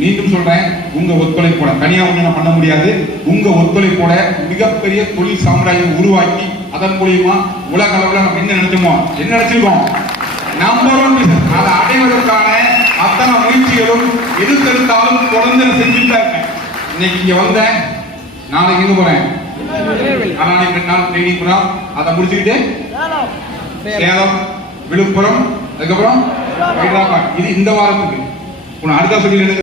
மீண்டும் சொல்றேன், உங்க ஒத்துழைப்போட தனியா ஒண்ணு பண்ண முடியாது. உங்க ஒத்துழைப்போட மிகப்பெரிய தொழில் சாம்ராஜ்யம் உருவாக்கி அதன் மூலியமா உலக அளவில் நம்ம என்ன நினைச்சிருக்கோம் நம்பர் 1 பிசினஸ். அதை அடைவதற்கான அத்தனை முயற்சிகளும் எதிர்த்தெடுத்தாலும் தொடர்ந்து செஞ்சுட்டு தான் இருக்கேன். இன்னைக்கு இங்க வந்தேன், நாளைக்கு எங்க போறேன், நாளைக்கு 2 நாள் ட்ரைனிங் போறோம். அதை முடிச்சுக்கிட்டு சேலம், விழுப்புரம், அதுக்கப்புறம் ஹைதராபாத். இது இந்த வாரத்துக்கு. அடுத்த சொல்லி